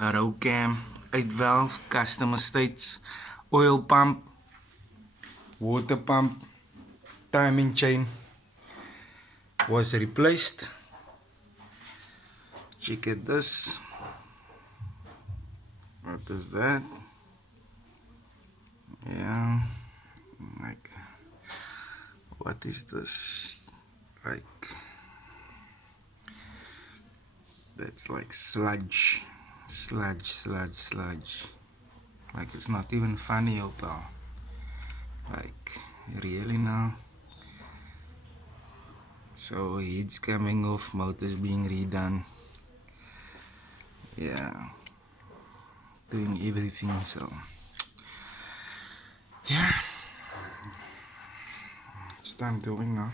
a rocam, 8-valve, customer states, oil pump, water pump, timing chain was replaced. Check at this. What is that? Yeah, like, what is this? Like, that's like sludge. Like, it's not even funny, pal. Like, really now? So heat's coming off, motors being redone. Yeah, doing everything. So yeah, it's done doing now.